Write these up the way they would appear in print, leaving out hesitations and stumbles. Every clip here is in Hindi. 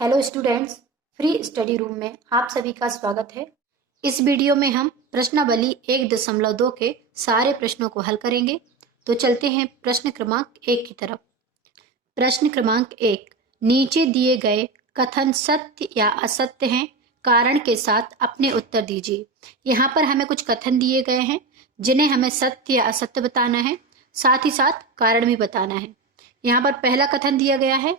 Hello students, free study room में आप सभी का स्वागत है। इस वीडियो में हम प्रश्नावली 1.2 के सारे प्रश्नों को हल करेंगे। तो चलते हैं प्रश्न क्रमांक 1 की तरफ। प्रश्न क्रमांक 1, नीचे दिए गए कथन सत्य या असत्य हैं, कारण के साथ अपने उत्तर दीजिए। यहाँ पर हमें कुछ कथन दिए गए हैं जिन्हें हमें सत्य या असत्य बताना है, साथ ही साथ कारण भी बताना है। यहाँ पर पहला कथन दिया गया है,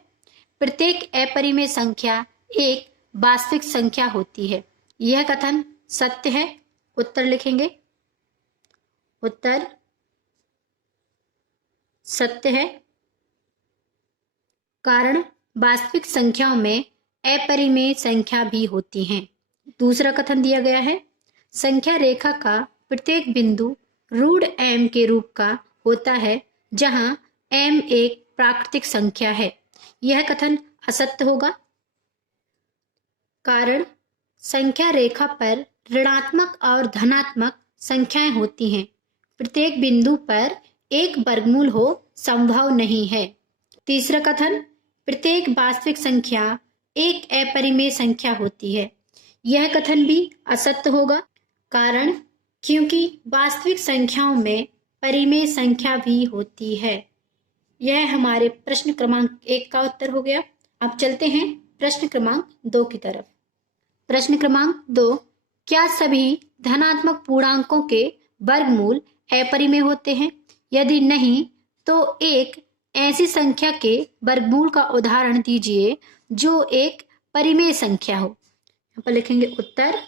प्रत्येक अपरिमेय संख्या एक वास्तविक संख्या होती है। यह कथन सत्य है। उत्तर लिखेंगे, उत्तर सत्य है। कारण, वास्तविक संख्याओं में अपरिमेय संख्या भी होती हैं। दूसरा कथन दिया गया है, संख्या रेखा का प्रत्येक बिंदु √m के रूप का होता है, जहां m एक प्राकृतिक संख्या है। यह कथन असत्य होगा। कारण, संख्या रेखा पर ऋणात्मक और धनात्मक संख्याएं होती हैं। प्रत्येक बिंदु पर एक वर्गमूल हो संभव नहीं है। तीसरा कथन, प्रत्येक वास्तविक संख्या एक अपरिमेय संख्या होती है। यह कथन भी असत्य होगा। कारण, क्योंकि वास्तविक संख्याओं में परिमेय संख्या भी होती है। यह हमारे प्रश्न क्रमांक 1 का उत्तर हो गया। अब चलते हैं प्रश्न क्रमांक 2 की तरफ। प्रश्न क्रमांक 2, क्या सभी धनात्मक पूर्णांकों के वर्गमूल अपरिमेय होते हैं? यदि नहीं, तो एक ऐसी संख्या के वर्गमूल का उदाहरण दीजिए जो एक परिमेय संख्या हो। यहाँ पर लिखेंगे उत्तर,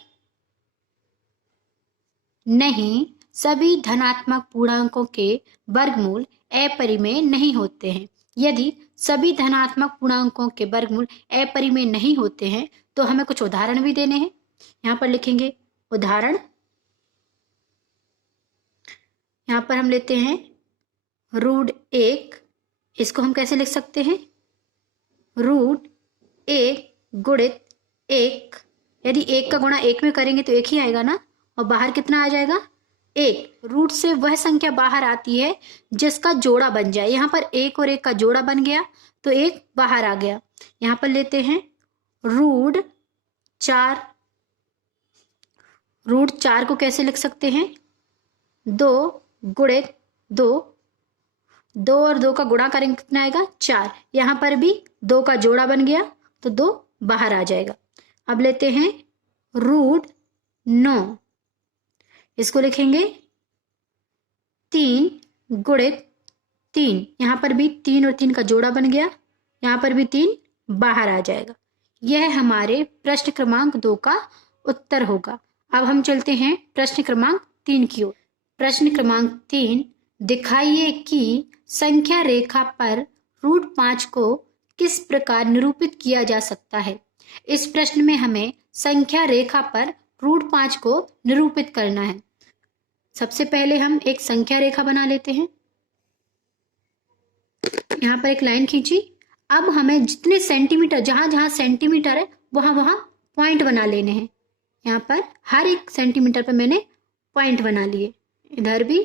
नहीं, सभी धनात्मक पूर्णांकों के वर्गमूल अपरिमेय नहीं होते हैं। यदि सभी धनात्मक पूर्णांकों के वर्गमूल अपरिमेय नहीं होते हैं तो हमें कुछ उदाहरण भी देने हैं। यहाँ पर लिखेंगे उदाहरण। यहाँ पर हम लेते हैं √1। इसको हम कैसे लिख सकते हैं? √1 गुणित 1। यदि 1 का गुणा 1 में करेंगे तो 1 ही आएगा ना, और बाहर कितना आ जाएगा? 1। रूट से वह संख्या बाहर आती है जिसका जोड़ा बन जाए। यहाँ पर 1 और 1 का जोड़ा बन गया तो 1 बाहर आ गया। यहाँ पर लेते हैं √4। √4 को कैसे लिख सकते हैं? 2 गुणित 2। 2 और 2 का गुणा करेंगे कितना आएगा? 4। यहाँ पर भी 2 का जोड़ा बन गया तो 2 बाहर आ जाएगा। अब लेते हैं √9। इसको लिखेंगे 3 गुणित 3। यहाँ पर भी 3 और 3 का जोड़ा बन गया, यहाँ पर भी 3 बाहर आ जाएगा। यह हमारे प्रश्न क्रमांक 2 का उत्तर होगा। अब हम चलते हैं प्रश्न क्रमांक 3 की ओर। प्रश्न क्रमांक 3, दिखाइए कि संख्या रेखा पर √5 को किस प्रकार निरूपित किया जा सकता है। इस प्रश्न में हमें संख्या रेखा पर √5 को निरूपित करना है। सबसे पहले हम एक संख्या रेखा बना लेते हैं। यहाँ पर एक लाइन खींची। अब हमें जितने सेंटीमीटर, जहां जहां सेंटीमीटर है वहां वहां पॉइंट बना लेने हैं। यहाँ पर हर एक सेंटीमीटर पर मैंने पॉइंट बना लिए, इधर भी,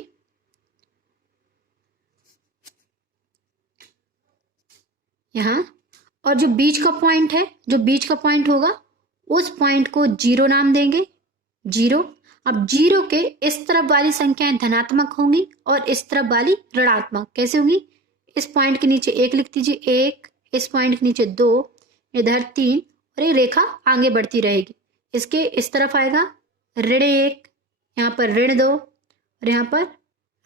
यहाँ। और जो बीच का पॉइंट है, जो बीच का पॉइंट होगा उस पॉइंट को 0 नाम देंगे, 0। अब 0 के इस तरफ वाली संख्याएं धनात्मक होंगी और इस तरफ वाली ऋणात्मक। कैसे होंगी? इस पॉइंट के नीचे 1 लिख दीजिए, 1। इस पॉइंट के नीचे 2, इधर 3, और ये रेखा आगे बढ़ती रहेगी। इसके इस तरफ आएगा ऋण 1, यहाँ पर ऋण 2, और यहाँ पर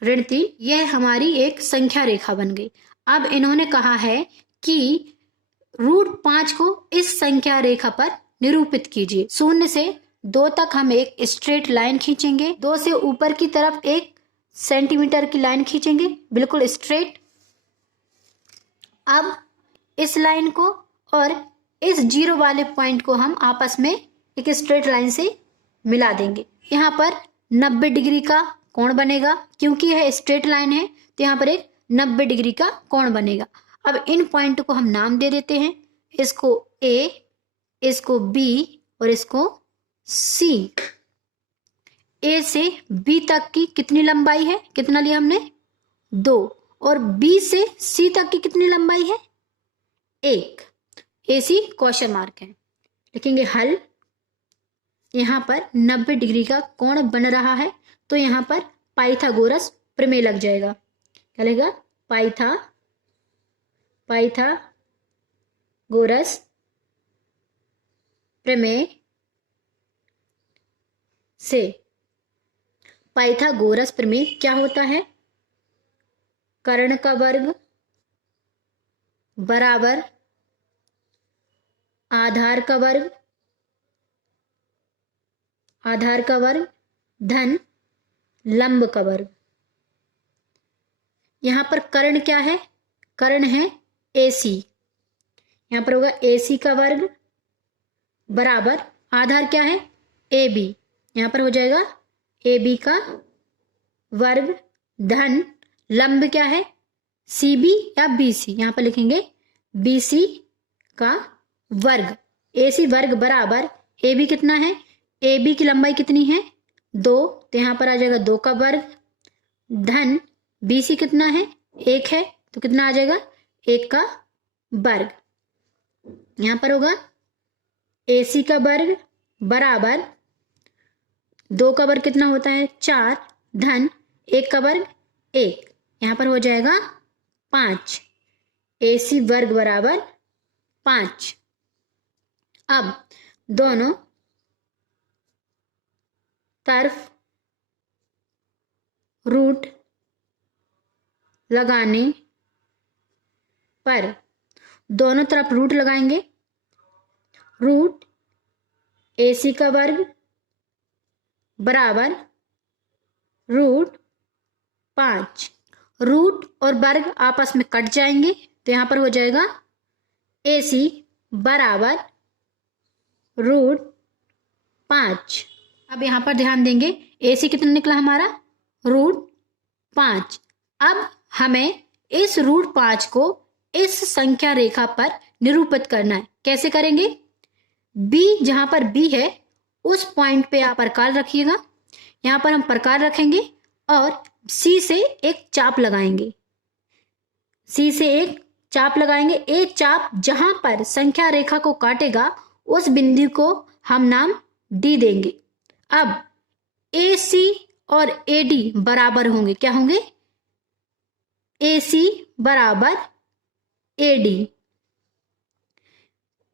ऋण 3। यह हमारी एक संख्या रेखा बन गई। अब इन्होंने कहा है कि √5 को इस संख्या रेखा पर निरूपित कीजिए। 0 से 2 तक हम एक स्ट्रेट लाइन खींचेंगे। 2 से ऊपर की तरफ 1 सेंटीमीटर की लाइन खींचेंगे, बिल्कुल स्ट्रेट। अब इस लाइन को और इस 0 वाले पॉइंट को हम आपस में एक स्ट्रेट लाइन से मिला देंगे। यहाँ पर 90 डिग्री का कोण बनेगा। क्योंकि यह स्ट्रेट लाइन है तो यहाँ पर एक 90 डिग्री का कोण बनेगा। अब इन पॉइंट को हम नाम दे देते हैं। इसको A, इसको B और इसको C। A से B तक की कितनी लंबाई है? कितना लिया हमने? 2। और B से C तक की कितनी लंबाई है? 1। AC क्वेश्चन मार्क है। लिखेंगे हल। यहाँ पर 90 डिग्री का कोण बन रहा है, तो यहाँ पर पाइथागोरस प्रमेय लग जाएगा। क्या लगेगा? पाइथागोरस प्रमेय से। पाइथागोरस प्रमेय क्या होता है? कर्ण का वर्ग बराबर आधार का वर्ग धन लंब का वर्ग। यहां पर कर्ण क्या है? कर्ण है AC। यहां पर होगा AC का वर्ग बराबर आधार क्या है? AB। यहां पर हो जाएगा AB का वर्ग धन लंब क्या है? CB या BC। यहां पर लिखेंगे BC का वर्ग। AC वर्ग बराबर AB कितना है? AB की लंबाई कितनी है? 2, तो यहां पर आ जाएगा 2 का वर्ग धन BC कितना है? 1 है, तो कितना आ जाएगा? 1 का वर्ग। यहां पर होगा AC का वर्ग बराबर 2 का वर्ग कितना होता है? 4 धन 1 का वर्ग 1। यहां पर हो जाएगा 5। AC वर्ग बराबर 5। अब दोनों तरफ रूट लगाने पर, दोनों तरफ रूट लगाएंगे। रूट AC का वर्ग बराबर रूट 5। रूट और वर्ग आपस में कट जाएंगे, तो यहां पर हो जाएगा AC बराबर रूट 5। अब यहां पर ध्यान देंगे, AC कितना निकला हमारा? रूट 5। अब हमें इस रूट 5 को इस संख्या रेखा पर निरूपित करना है। कैसे करेंगे? B, जहां पर B है उस पॉइंट पे आप प्रकार रखिएगा। यहां पर हम प्रकार रखेंगे और C से एक चाप लगाएंगे। C से एक चाप लगाएंगे। एक चाप जहां पर संख्या रेखा को काटेगा उस बिंदु को हम नाम D देंगे। अब AC और AD बराबर होंगे। क्या होंगे? AC बराबर AD।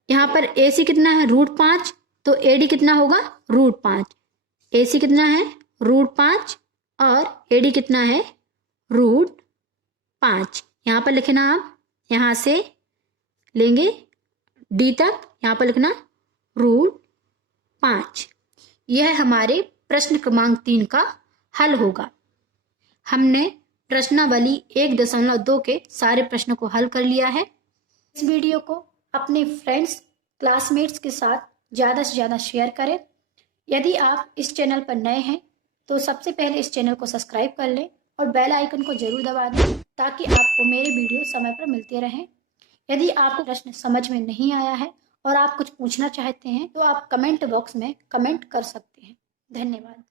यहां पर AC कितना है? रूट 5, तो AD कितना होगा? रूट 5। AC कितना है? रूट 5 और AD कितना है? रूट 5। यहां पर लिखना, आप यहां से लेंगे D तक, यहां पर लिखना रूट 5। यह हमारे प्रश्न क्रमांक 3 का हल होगा। हमने प्रश्नावली 1.2 के सारे प्रश्नों को हल कर लिया है। इस वीडियो को अपने फ्रेंड्स, क्लासमेट्स के साथ ज़्यादा से ज़्यादा शेयर करें। यदि आप इस चैनल पर नए हैं तो सबसे पहले इस चैनल को सब्सक्राइब कर लें और बेल आइकन को जरूर दबा दें, ताकि आपको मेरे वीडियो समय पर मिलते रहें। यदि आपको प्रश्न समझ में नहीं आया है और आप कुछ पूछना चाहते हैं तो आप कमेंट बॉक्स में कमेंट कर सकते हैं। धन्यवाद।